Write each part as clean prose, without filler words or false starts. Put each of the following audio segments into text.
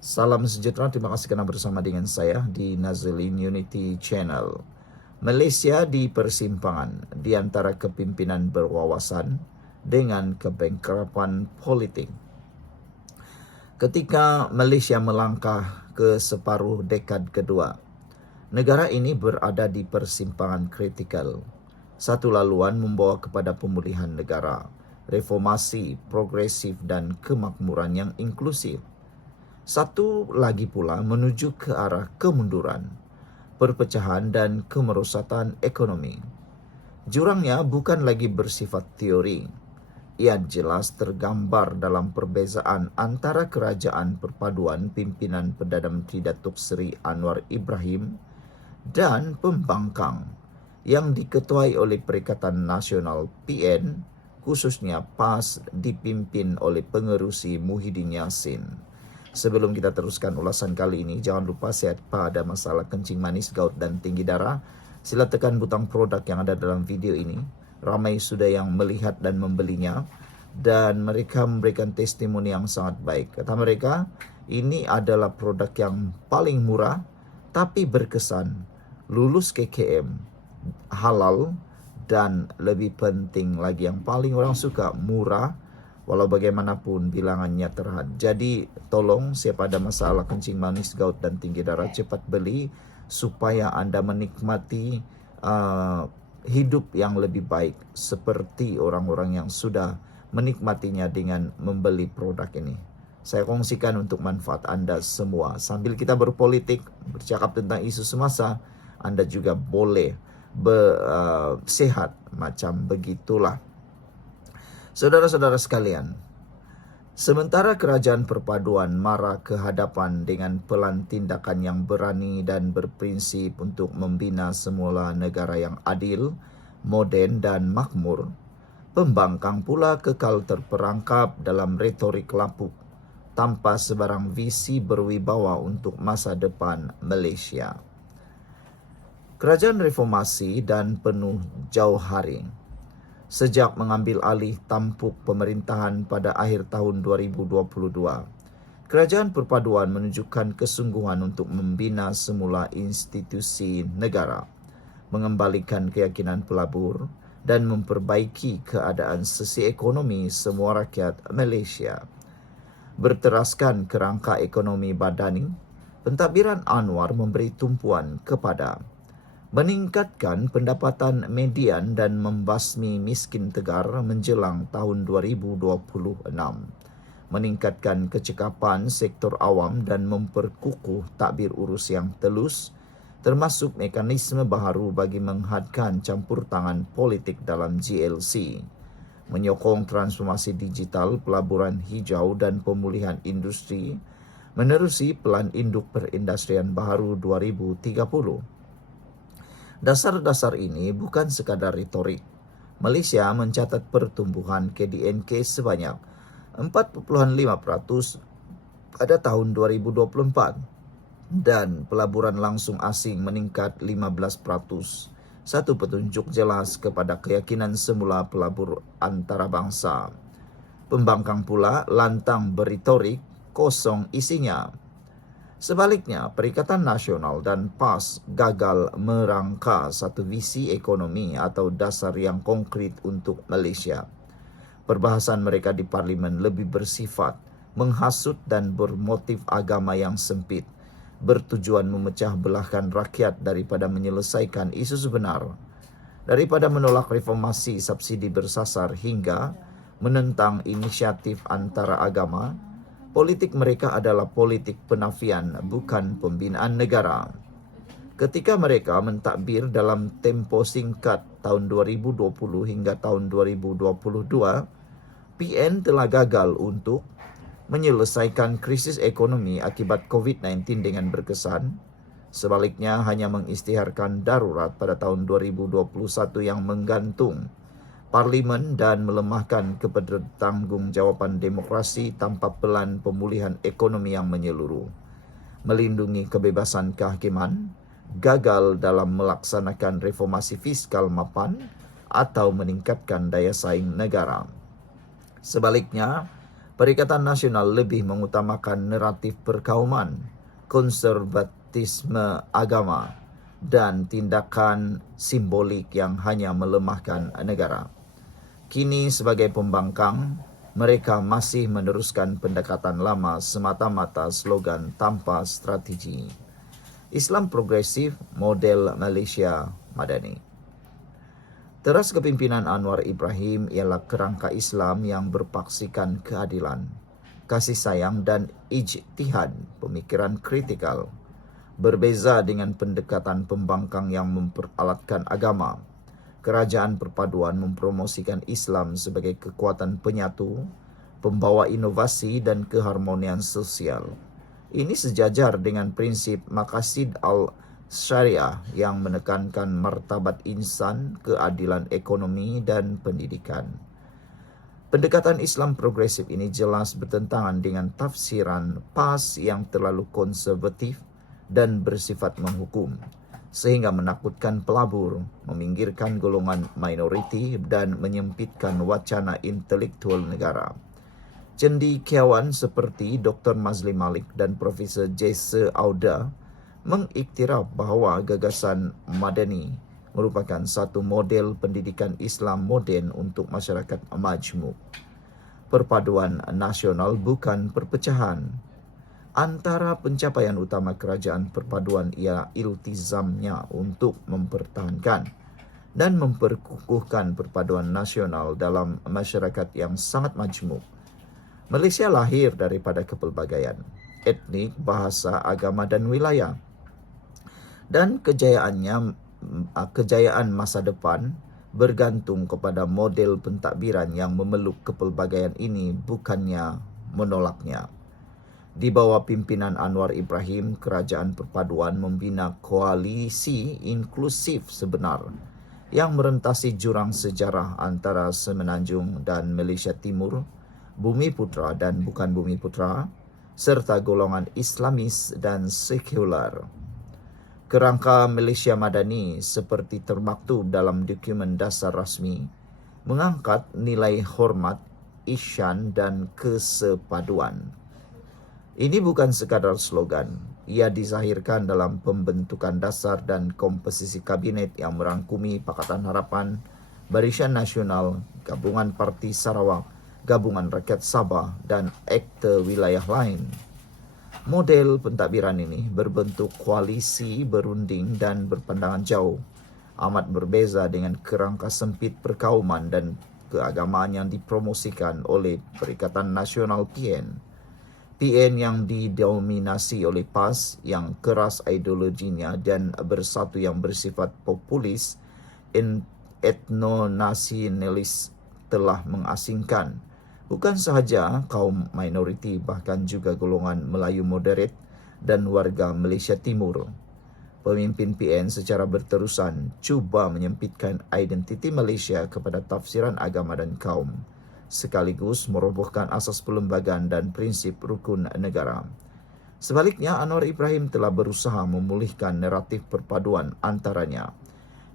Salam sejahtera, terima kasih kerana bersama dengan saya di Nazilin Unity Channel. Malaysia di persimpangan di antara kepimpinan berwawasan dengan kebangkrapan politik. Ketika Malaysia melangkah ke separuh dekad kedua, negara ini berada di persimpangan kritikal. Satu laluan membawa kepada pemulihan negara, reformasi progresif dan kemakmuran yang inklusif. Satu lagi pula menuju ke arah kemunduran, perpecahan dan kemerosotan ekonomi. Jurangnya bukan lagi bersifat teori. Ia jelas tergambar dalam perbezaan antara kerajaan perpaduan pimpinan Perdana Menteri Datuk Seri Anwar Ibrahim dan pembangkang yang diketuai oleh Perikatan Nasional PN, khususnya PAS dipimpin oleh pengerusi Muhyiddin Yassin. Sebelum kita teruskan ulasan kali ini, jangan lupa sihat pada masalah kencing manis, gout dan tinggi darah. Sila tekan butang produk yang ada dalam video ini. Ramai sudah yang melihat dan membelinya dan mereka memberikan testimoni yang sangat baik. Kata mereka, ini adalah produk yang paling murah tapi berkesan, lulus KKM, halal dan lebih penting lagi yang paling orang suka, murah. Walau bagaimanapun bilangannya terhad. Jadi tolong siapa ada masalah kencing manis, gout dan tinggi darah, cepat beli supaya anda menikmati hidup yang lebih baik seperti orang-orang yang sudah menikmatinya dengan membeli produk ini. Saya kongsikan untuk manfaat anda semua. Sambil kita berpolitik, bercakap tentang isu semasa, anda juga boleh sehat macam begitulah. Saudara-saudara sekalian, sementara kerajaan perpaduan marah ke hadapan dengan pelan tindakan yang berani dan berprinsip untuk membina semula negara yang adil, moden dan makmur, pembangkang pula kekal terperangkap dalam retorik lapuk tanpa sebarang visi berwibawa untuk masa depan Malaysia. Kerajaan reformasi dan penuh jauh hari sejak mengambil alih tampuk pemerintahan pada akhir tahun 2022, kerajaan perpaduan menunjukkan kesungguhan untuk membina semula institusi negara, mengembalikan keyakinan pelabur dan memperbaiki keadaan sosioekonomi semua rakyat Malaysia. Berteraskan kerangka ekonomi badani, pentadbiran Anwar memberi tumpuan kepada meningkatkan pendapatan median dan membasmi miskin tegar menjelang tahun 2026, meningkatkan kecekapan sektor awam dan memperkukuh takbir urus yang telus, termasuk mekanisme baharu bagi menghadkan campur tangan politik dalam GLC, menyokong transformasi digital, pelaburan hijau dan pemulihan industri, menerusi Pelan Induk Perindustrian Baharu 2030. Dasar-dasar ini bukan sekadar retorik. Malaysia mencatat pertumbuhan KDNK sebanyak 4.5% pada tahun 2024 dan pelaburan langsung asing meningkat 15%. Satu petunjuk jelas kepada keyakinan semula pelabur antarabangsa. Pembangkang pula lantang berretorik, kosong isinya. Sebaliknya, Perikatan Nasional dan PAS gagal merangka satu visi ekonomi atau dasar yang konkret untuk Malaysia. Perbahasan mereka di Parlimen lebih bersifat menghasut dan bermotif agama yang sempit, bertujuan memecah belahkan rakyat daripada menyelesaikan isu sebenar, daripada menolak reformasi subsidi bersasar hingga menentang inisiatif antara agama. Politik mereka adalah politik penafian, bukan pembinaan negara. Ketika mereka mentadbir dalam tempoh singkat tahun 2020 hingga tahun 2022, PN telah gagal untuk menyelesaikan krisis ekonomi akibat COVID-19 dengan berkesan. Sebaliknya, hanya mengisytiharkan darurat pada tahun 2021 yang menggantung Parlimen dan melemahkan kebertanggungjawatan demokrasi tanpa pelan pemulihan ekonomi yang menyeluruh, melindungi kebebasan kehakiman, gagal dalam melaksanakan reformasi fiskal mapan atau meningkatkan daya saing negara. Sebaliknya, Perikatan Nasional lebih mengutamakan naratif perkauman, konservatisme agama, dan tindakan simbolik yang hanya melemahkan negara. Kini sebagai pembangkang, mereka masih meneruskan pendekatan lama semata-mata slogan tanpa strategi. Islam progresif model Malaysia Madani. Teras kepimpinan Anwar Ibrahim ialah kerangka Islam yang berpaksikan keadilan, kasih sayang dan ijtihad, pemikiran kritikal. Berbeza dengan pendekatan pembangkang yang memperalatkan agama, kerajaan perpaduan mempromosikan Islam sebagai kekuatan penyatu, pembawa inovasi dan keharmonian sosial. Ini sejajar dengan prinsip maqasid al-syariah yang menekankan martabat insan, keadilan ekonomi dan pendidikan. Pendekatan Islam progresif ini jelas bertentangan dengan tafsiran PAS yang terlalu konservatif dan bersifat menghukum, sehingga menakutkan pelabur, meminggirkan golongan minoriti dan menyempitkan wacana intelektual negara. Cendekiawan seperti Dr. Mazli Malik dan Profesor Jesse Auda mengiktiraf bahawa gagasan Madani merupakan satu model pendidikan Islam moden untuk masyarakat majmuk. Perpaduan nasional bukan perpecahan. Antara pencapaian utama kerajaan perpaduan ialah iltizamnya untuk mempertahankan dan memperkukuhkan perpaduan nasional dalam masyarakat yang sangat majmuk. Malaysia lahir daripada kepelbagaian etnik, bahasa, agama dan wilayah. Dan kejayaan masa depan bergantung kepada model pentadbiran yang memeluk kepelbagaian ini, bukannya menolaknya. Di bawah pimpinan Anwar Ibrahim, kerajaan perpaduan membina koalisi inklusif sebenar yang merentasi jurang sejarah antara Semenanjung dan Malaysia Timur, Bumi Putra dan bukan Bumi Putra, serta golongan Islamis dan sekular. Kerangka Malaysia Madani seperti termaktub dalam dokumen dasar rasmi mengangkat nilai hormat, isyan dan kesepaduan. Ini bukan sekadar slogan, ia dizahirkan dalam pembentukan dasar dan komposisi kabinet yang merangkumi Pakatan Harapan, Barisan Nasional, Gabungan Parti Sarawak, Gabungan Rakyat Sabah dan aktor wilayah lain. Model pentadbiran ini berbentuk koalisi, berunding dan berpandangan jauh, amat berbeza dengan kerangka sempit perkauman dan keagamaan yang dipromosikan oleh Perikatan Nasional PN. PN yang didominasi oleh PAS yang keras ideologinya dan bersatu yang bersifat populis, etnonasionalis telah mengasingkan bukan sahaja kaum minoriti, bahkan juga golongan Melayu moderat dan warga Malaysia Timur. Pemimpin PN secara berterusan cuba menyempitkan identiti Malaysia kepada tafsiran agama dan kaum, sekaligus merobohkan asas perlembagaan dan prinsip rukun negara. Sebaliknya, Anwar Ibrahim telah berusaha memulihkan naratif perpaduan antaranya.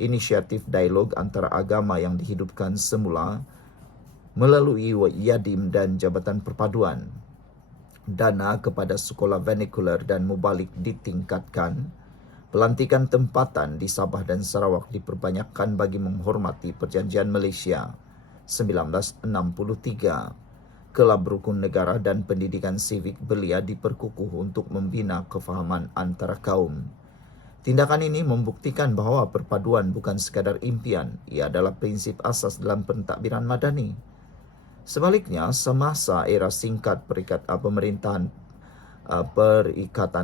Inisiatif dialog antara agama yang dihidupkan semula melalui Yadim dan Jabatan Perpaduan. Dana kepada sekolah vernacular dan mubalik ditingkatkan. Pelantikan tempatan di Sabah dan Sarawak diperbanyakkan bagi menghormati Perjanjian Malaysia 1963. Kelab rukun negara dan pendidikan sivik belia diperkukuh untuk membina kefahaman antara kaum. Tindakan ini membuktikan bahawa perpaduan bukan sekadar impian, ia adalah prinsip asas dalam pentadbiran Madani. Sebaliknya, semasa era singkat Perikatan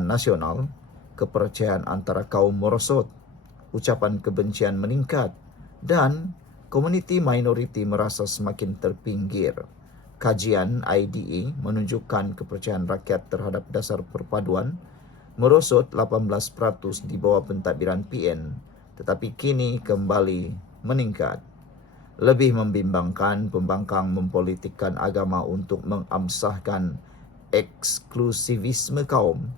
Nasional, kepercayaan antara kaum merosot, ucapan kebencian meningkat dan komuniti minoriti merasa semakin terpinggir. Kajian IDE menunjukkan kepercayaan rakyat terhadap dasar perpaduan merosot 18% di bawah pentadbiran PN, tetapi kini kembali meningkat. Lebih membimbangkan, pembangkang mempolitikkan agama untuk mengamsahkan eksklusivisme kaum.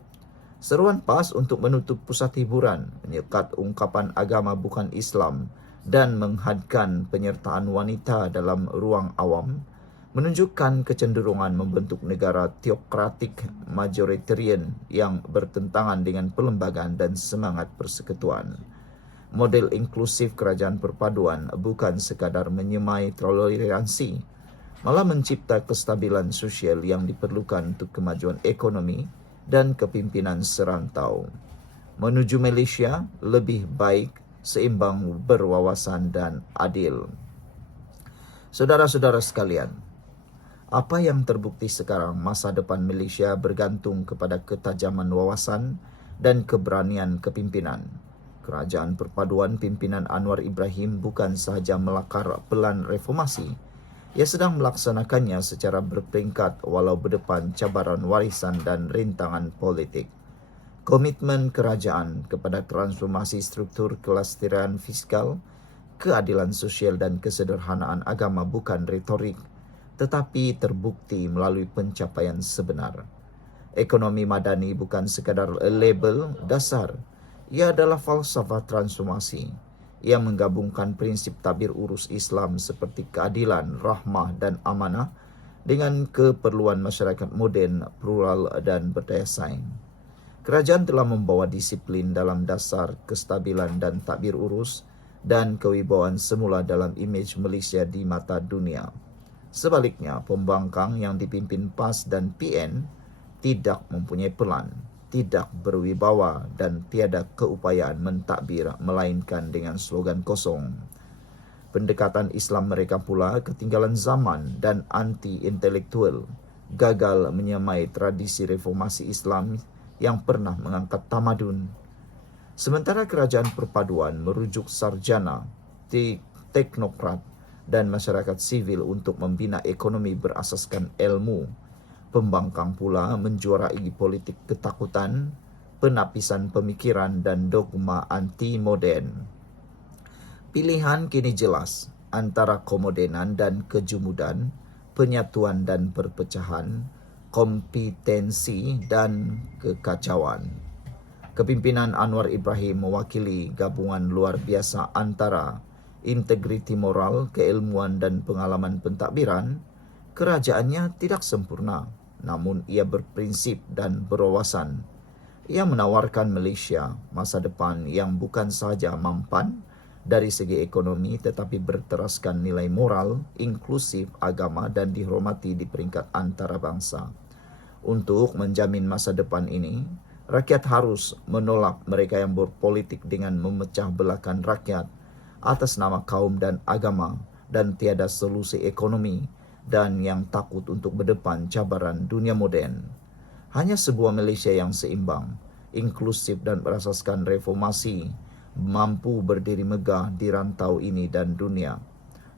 Seruan PAS untuk menutup pusat hiburan, menyekat ungkapan agama bukan Islam dan menghadkan penyertaan wanita dalam ruang awam menunjukkan kecenderungan membentuk negara teokratik majoritarian yang bertentangan dengan pelembagaan dan semangat persekutuan. Model inklusif kerajaan perpaduan bukan sekadar menyemai toleransi, malah mencipta kestabilan sosial yang diperlukan untuk kemajuan ekonomi dan kepimpinan serantau. Menuju Malaysia lebih baik, seimbang, berwawasan dan adil. Saudara-saudara sekalian, apa yang terbukti sekarang, masa depan Malaysia bergantung kepada ketajaman wawasan dan keberanian kepimpinan. Kerajaan perpaduan pimpinan Anwar Ibrahim bukan sahaja melakar pelan reformasi, ia sedang melaksanakannya secara berperingkat walau berdepan cabaran warisan dan rintangan politik. Komitmen kerajaan kepada transformasi struktur kelestarian fiskal, keadilan sosial dan kesederhanaan agama bukan retorik, tetapi terbukti melalui pencapaian sebenar. Ekonomi madani bukan sekadar label dasar, ia adalah falsafah transformasi. Ia menggabungkan prinsip tabir urus Islam seperti keadilan, rahmah dan amanah dengan keperluan masyarakat moden, plural dan berdaya saing. Kerajaan telah membawa disiplin dalam dasar kestabilan dan takbir urus dan kewibawaan semula dalam imej Malaysia di mata dunia. Sebaliknya, pembangkang yang dipimpin PAS dan PN tidak mempunyai pelan, tidak berwibawa dan tiada keupayaan mentadbir melainkan dengan slogan kosong. Pendekatan Islam mereka pula ketinggalan zaman dan anti-intelektual, gagal menyamai tradisi reformasi Islam yang pernah mengangkat tamadun. Sementara kerajaan perpaduan merujuk sarjana, teknokrat dan masyarakat sivil untuk membina ekonomi berasaskan ilmu, pembangkang pula menjuarai politik ketakutan, penapisan pemikiran dan dogma anti-moden. Pilihan kini jelas antara kemodenan dan kejumudan, penyatuan dan perpecahan, kompetensi dan kekacauan. Kepimpinan Anwar Ibrahim mewakili gabungan luar biasa antara integriti moral, keilmuan dan pengalaman pentadbiran. Kerajaannya tidak sempurna, namun ia berprinsip dan berwawasan. Ia menawarkan Malaysia masa depan yang bukan sahaja mampan dari segi ekonomi tetapi berteraskan nilai moral, inklusif, agama dan dihormati di peringkat antarabangsa. Untuk menjamin masa depan ini, rakyat harus menolak mereka yang berpolitik dengan memecah belahkan rakyat atas nama kaum dan agama dan tiada solusi ekonomi dan yang takut untuk berdepan cabaran dunia moden. Hanya sebuah Malaysia yang seimbang, inklusif dan berasaskan reformasi mampu berdiri megah di rantau ini dan dunia.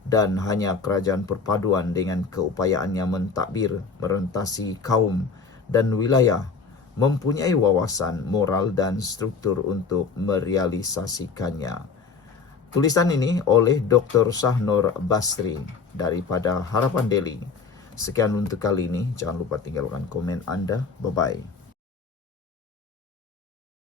Dan hanya kerajaan perpaduan dengan keupayaannya mentadbir, merentasi kaum dan wilayah mempunyai wawasan moral dan struktur untuk merealisasikannya. Tulisan ini oleh Dr. Shahnur Basri daripada Harapan Daily. Sekian untuk kali ini. Jangan lupa tinggalkan komen anda. Bye-bye.